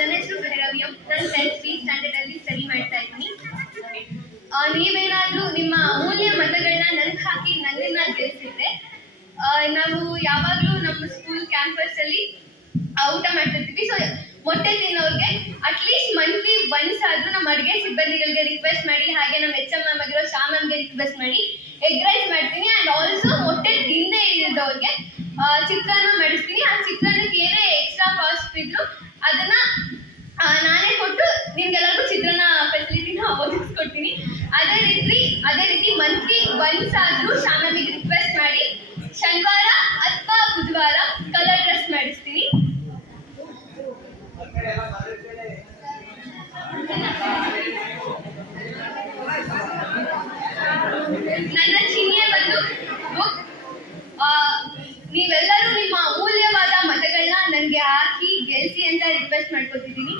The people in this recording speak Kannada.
ನನ್ನ ಹೆಸರು ಭೈರವ್ಯಂ. ನಾನು 10th B ಸ್ಟ್ಯಾಂಡರ್ಡ್ ಅಲ್ಲಿ ಸ್ಟಡಿ ಮಾಡ್ತಾ ಇದ್ದೀನಿ. ನೀವೇನಾದ್ರೂ ನಿಮ್ಮ ಅಮೂಲ್ಯ ಮತಗಳನ್ನ ನನಗೆ ಹಾಕಿ ನನ್ನನ್ನ ಗೆಲ್ಸಿದ್ರೆ ನಾವು ಯಾವಾಗಲೂ ನಮ್ಮ ಸ್ಕೂಲ್ ಕ್ಯಾಂಪಸ್ ಅಲ್ಲಿ ಊಟ ಮಾಡ್ತಿರ್ತೀವಿ. ಸೊ ಮೊಟ್ಟೆ ತಿನ್ನೋರಿಗೆ ಅಟ್ಲೀಸ್ಟ್ ಮಂತ್ಲಿ ಒನ್ಸ್ ಆದ್ರೂ ನಮ್ಮ ಅಡುಗೆ ಸಿಬ್ಬಂದಿಗಳಿಗೆ ರಿಕ್ವೆಸ್ಟ್ ಮಾಡಿ, ಹಾಗೆ ನಮ್ಮ ಎಚ್ ಎಂ ಮ್ಯಾಮ್ ಆಗಿರೋ ಶಾ ಮ್ಯಾಮ್ಗೆ ರಿಕ್ವೆಸ್ಟ್ ಮಾಡಿ ಎಗ್ ರೈಸ್ ಮಾಡ್ತೀನಿ. ಆ್ಯಂಡ್ ಆಲ್ಸೋ ಮೊಟ್ಟೆ ತಿಂದೇ ಇರೋರಿಗೆ ಚಿತ್ರಾನ್ನ ಮಾಡಿಸ್ತೀನಿ. ಆ ಚಿತ್ರಾನ್ನಕ್ಕೆ ಏನೇ ಎಕ್ಸ್ಟ್ರಾ ಕಾಸ್ಟ್ ಇದ್ರು ಅದನ್ನ ನಾನೇ ಕೊಟ್ಟು ನಿಮ್ಗೆಲ್ಲರಿಗೂ ಚಿತ್ರಾನ್ನ ಫೆಸಿಲಿಟಿನ ಒದಗಿಸ್ಕೊಡ್ತೀನಿ. ಅದೇ ರೀತಿ ಮಂತ್ಲಿ ಒನ್ಸ್ ಆದ್ರೂ ಶಾ ಮ್ಯಾಮಿಗೆ ರಿಕ್ವೆಸ್ಟ್ ಮಾಡಿ ಶನಿವಾರ ಅಥವಾ ಬುಧವಾರ ಕಲರ್ ಡ್ರೆಸ್ ಮಾಡಿಸ್ತೀನಿ. ನನ್ನ ಚಿಹ್ನೆ ಬಂದು ಬುಕ್. ನೀವೆಲ್ಲರೂ ನಿಮ್ಮ ಅಮೂಲ್ಯವಾದ ಮತಗಳನ್ನ ನನಗೆ ಹಾಕಿ ಗೆಲ್ಸಿ ಅಂತ ರಿಕ್ವೆಸ್ಟ್ ಮಾಡ್ಕೊತಿದ್ದೀನಿ.